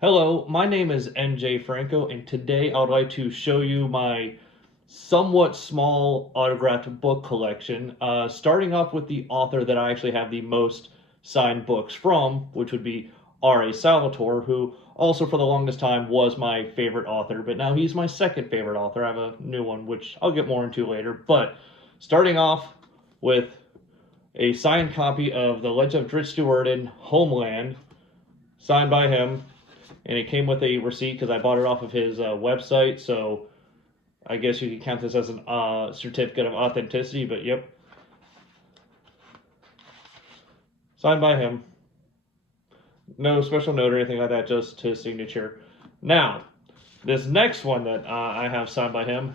Hello, my name is NJ Franco, and today I would like to show you my somewhat small autographed book collection, starting off with the author that I actually have the most signed books from, which would be R.A. Salvatore, who also for the longest time was my favorite author, but now he's my second favorite author. I have a new one, which I'll get more into later. But starting off with a signed copy of The Legend of Drizzt Do'Urden Homeland, signed by him, and it came with a receipt because I bought it off of his website. So I guess you could count this as a certificate of authenticity. But yep, signed by him. No special note or anything like that, just his signature. Now, this next one that I have signed by him,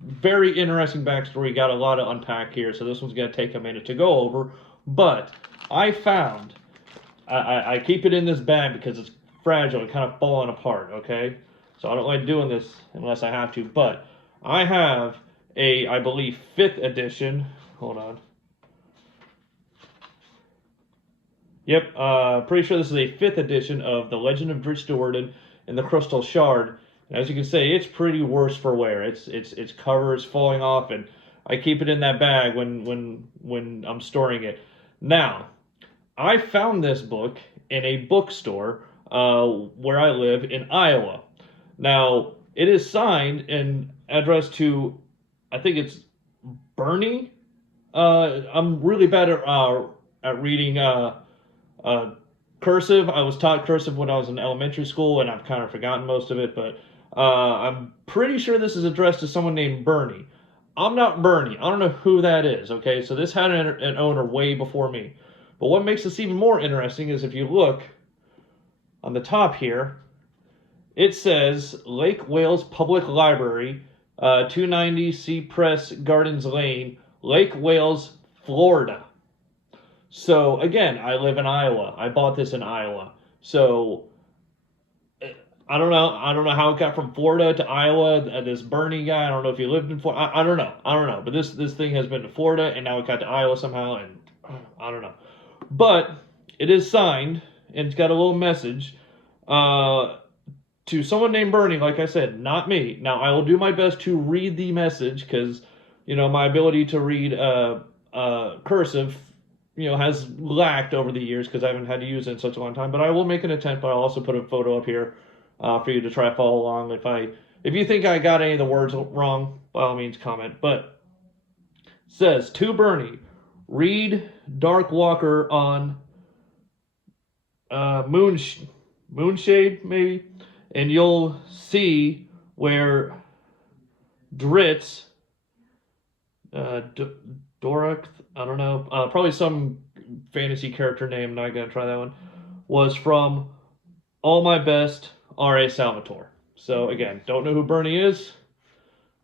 very interesting backstory. Got a lot to unpack here, so this one's going to take a minute to go over. But I found, I keep it in this bag because it's fragile and kind of falling apart, okay? So I don't like doing this unless I have to. But I have I believe, 5th edition. Hold on. Yep, pretty sure this is a 5th edition of The Legend of Drizzt Do'Urden and the Crystal Shard. And as you can see, it's pretty worse for wear. Its cover is falling off, and I keep it in that bag when I'm storing it. Now, I found this book in a bookstore where I live in Iowa. Now, it is signed and addressed to, I think it's Bernie. I'm really bad at reading cursive. I was taught cursive when I was in elementary school, and I've kind of forgotten most of it, but I'm pretty sure this is addressed to someone named Bernie. I'm not Bernie. I don't know who that is, okay? So this had an owner way before me. But what makes this even more interesting is if you look on the top here, it says Lake Wales Public Library, 290 Cypress Gardens Lane, Lake Wales, Florida. So again, I live in Iowa. I bought this in Iowa. So I don't know. I don't know how it got from Florida to Iowa. This Bernie guy. I don't know if he lived in Florida. I don't know. I don't know. But this thing has been to Florida, and now it got to Iowa somehow, and I don't know. But it is signed, and it's got a little message to someone named Bernie. Like I said, not me. Now I will do my best to read the message because my ability to read cursive has lacked over the years because I haven't had to use it in such a long time. But I will make an attempt. But I'll also put a photo up here for you to try to follow along. If you think I got any of the words wrong, by all means comment. But it says to Bernie, read Dark Walker on Moonshade maybe, and you'll see where Drizzt, Dorak, I don't know, probably some fantasy character name, not gonna try that one, was from All My Best, R.A. Salvatore. So again, don't know who Bernie is.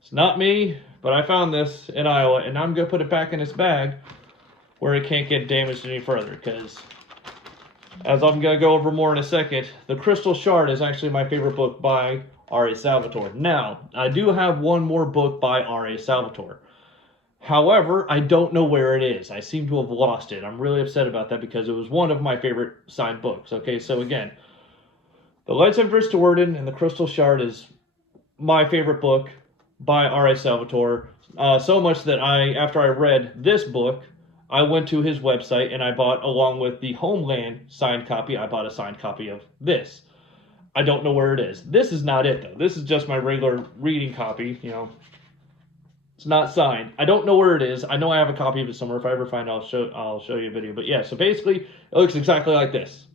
It's not me, but I found this in Iowa, and I'm gonna put it back in its bag where it can't get damaged any further, because as I'm gonna go over more in a second, The Crystal Shard is actually my favorite book by R.A. Salvatore. Now, I do have one more book by R.A. Salvatore. However, I don't know where it is. I seem to have lost it. I'm really upset about that because it was one of my favorite signed books. Okay, so again, The Legend of Drizzt Do'Urden and the Crystal Shard is my favorite book by R.A. Salvatore. So much that after I read this book, I went to his website and I bought, along with the Homeland signed copy, I bought a signed copy of this. I don't know where it is. This is not it, though. This is just my regular reading copy, It's not signed. I don't know where it is. I know I have a copy of it somewhere. If I ever find it, I'll show you a video. But yeah, so basically, it looks exactly like this,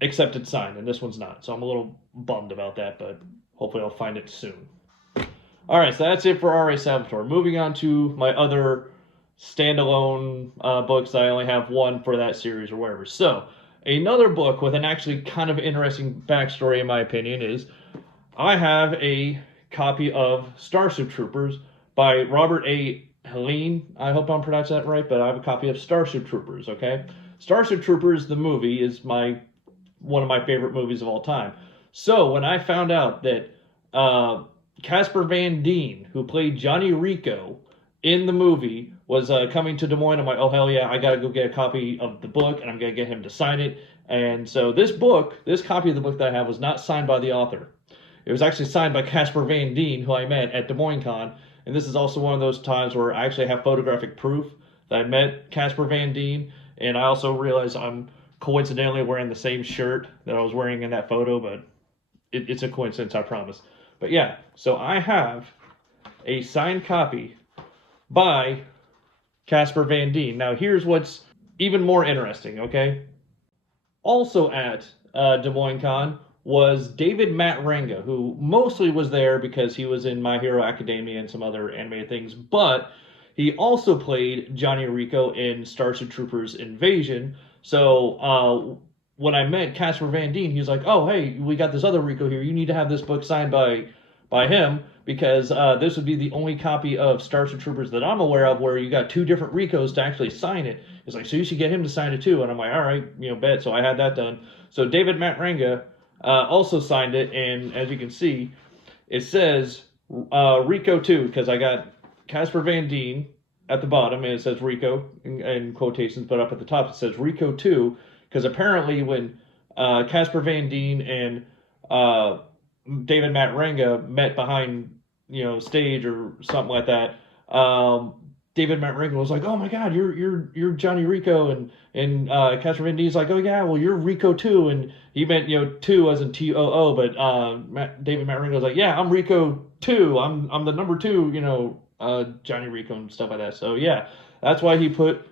except it's signed, and this one's not. So I'm a little bummed about that, but hopefully I'll find it soon. All right, so that's it for R.A. Salvatore. Moving on to my other standalone books. I only have one for that series or whatever. So another book with an actually kind of interesting backstory, in my opinion, is I have a copy of Starship Troopers by Robert A. Heinlein. I hope I'm pronouncing that right, but I have a copy of Starship Troopers, okay? Starship Troopers, the movie, is one of my favorite movies of all time. So when I found out that Casper Van Dien, who played Johnny Rico in the movie, was coming to Des Moines. I'm like, oh hell yeah, I gotta go get a copy of the book, and I'm gonna get him to sign it. And so this copy of the book that I have, was not signed by the author. It was actually signed by Casper Van Dien, who I met at Des Moines Con. And this is also one of those times where I actually have photographic proof that I met Casper Van Dien. And I also realize I'm coincidentally wearing the same shirt that I was wearing in that photo, but it's a coincidence, I promise. But yeah, so I have a signed copy by Casper Van Dien. Now here's what's even more interesting, okay? Also at Des Moines Con was David Matranga, who mostly was there because he was in My Hero Academia and some other animated things, but he also played Johnny Rico in Starship Troopers Invasion. So when I met Casper Van Dien, he was like, "Oh, hey, we got this other Rico here. You need to have this book signed by him because this would be the only copy of Starship Troopers that I'm aware of where you got two different Ricos to actually sign it." He's like, "So you should get him to sign it too." And I'm like, "All right, bet." So I had that done. So David Matranga also signed it, and as you can see, it says Rico 2 because I got Casper Van Dien at the bottom, and it says Rico in quotations, but up at the top it says Rico 2 because apparently when Casper Van Dien and David Matranga met behind stage or something like that, David Matranga was like, "Oh my God, you're Johnny Rico," and Casper Van Dien's like, "Oh yeah, well you're Rico too," and he meant two as in TOO, but David Matranga was like, "Yeah, I'm Rico too. I'm the number two, Johnny Rico and stuff like that." So yeah, that's why he put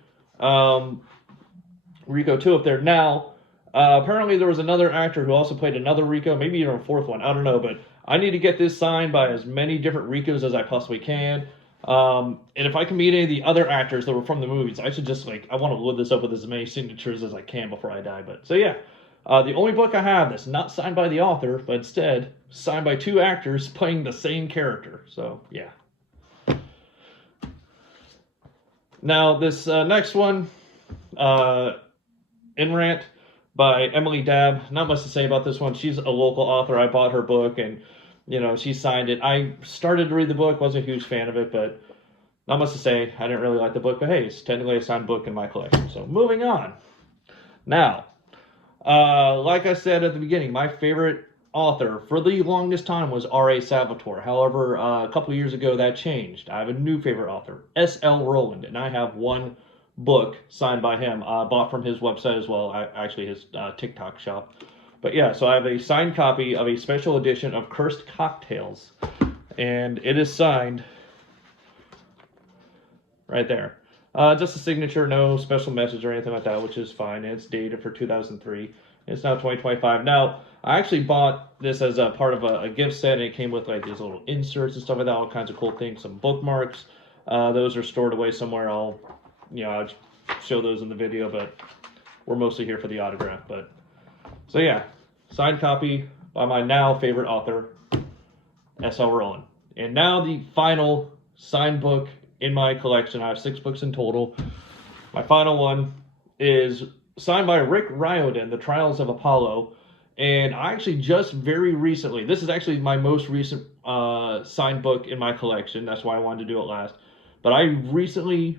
Rico 2 up there. Now, apparently there was another actor who also played another Rico, maybe even a fourth one. I don't know, but I need to get this signed by as many different Ricos as I possibly can. And if I can meet any of the other actors that were from the movies, I should just I want to load this up with as many signatures as I can before I die. But so yeah, the only book I have that's not signed by the author, but instead signed by two actors playing the same character. So yeah. Now this next one, Inrant by Emily Dabb. Not much to say about this one. She's a local author. I bought her book and she signed it. I started to read the book, wasn't a huge fan of it, but not much to say. I didn't really like the book, but hey, it's technically a signed book in my collection. So moving on. Now, like I said at the beginning, my favorite author for the longest time was R.A. Salvatore. However, a couple years ago that changed. I have a new favorite author, S.L. Rowland, and I have one book signed by him. Bought from his website as well, actually his TikTok shop. But yeah, so I have a signed copy of a special edition of Cursed Cocktails, and it is signed right there. Just a signature, no special message or anything like that, which is fine. It's dated for 2003. It's now 2025. Now, I actually bought this as a part of a gift set, and it came with these little inserts and stuff like that, all kinds of cool things, some bookmarks. Those are stored away somewhere. I'll show those in the video, but we're mostly here for the autograph. But so yeah, signed copy by my now favorite author, S.L. Rowland. And now the final signed book in my collection. I have 6 books in total. My final one is signed by Rick Riordan, The Trials of Apollo. And I actually just very recently, this is actually my most recent signed book in my collection. That's why I wanted to do it last. But I recently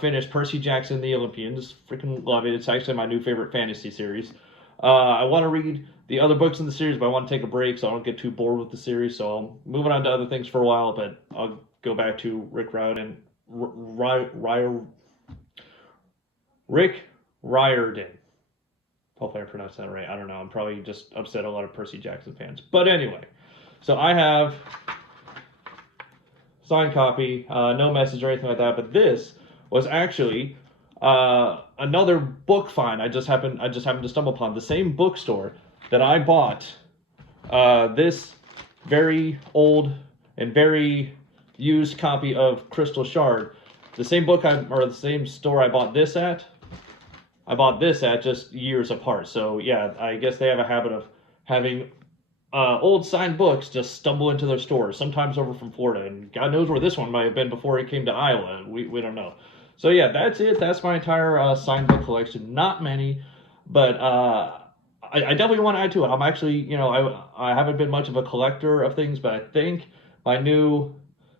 finished Percy Jackson and the Olympians. Freaking love it. It's actually my new favorite fantasy series. I want to read the other books in the series, but I want to take a break so I don't get too bored with the series. So I'm moving on to other things for a while, but I'll go back to Rick Riordan. Rick Riordan. Hopefully I pronounced that right. I don't know. I'm probably just upset a lot of Percy Jackson fans. But anyway, so I have signed copy, no message or anything like that. But this was actually another book find. I just happened to stumble upon the same bookstore that I bought this very old and very used copy of Crystal Shard. The same book the same store I bought this at. I bought this at just years apart. So yeah, I guess they have a habit of having old signed books just stumble into their stores, sometimes over from Florida, and God knows where this one might have been before it came to Iowa. We don't know. So yeah, that's it. That's my entire signed book collection. Not many, but I definitely want to add to it. I'm actually, I haven't been much of a collector of things, but I think my new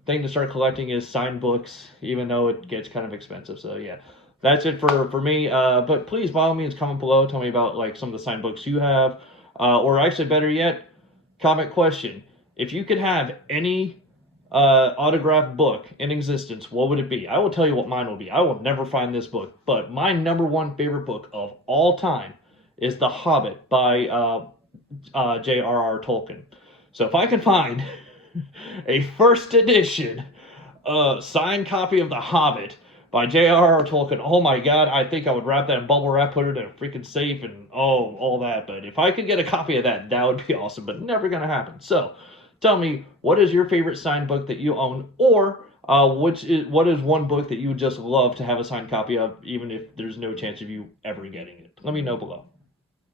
thing to start collecting is signed books, even though it gets kind of expensive. So yeah, that's it for me. But please, by all means, comment below. Tell me about like some of the signed books you have, or actually better yet, comment question. If you could have any autographed book in existence, what would it be? I will tell you what mine will be. I will never find this book, but my number one favorite book of all time is The Hobbit by J.R.R. Tolkien. So if I can find a first edition signed copy of The Hobbit by J.R.R. Tolkien, oh my god, I think I would wrap that in bubble wrap, put it in a freaking safe, and oh, all that. But if I could get a copy of that, that would be awesome, but never gonna happen. So tell me, what is your favorite signed book that you own, or what is one book that you would just love to have a signed copy of, even if there's no chance of you ever getting it? Let me know below.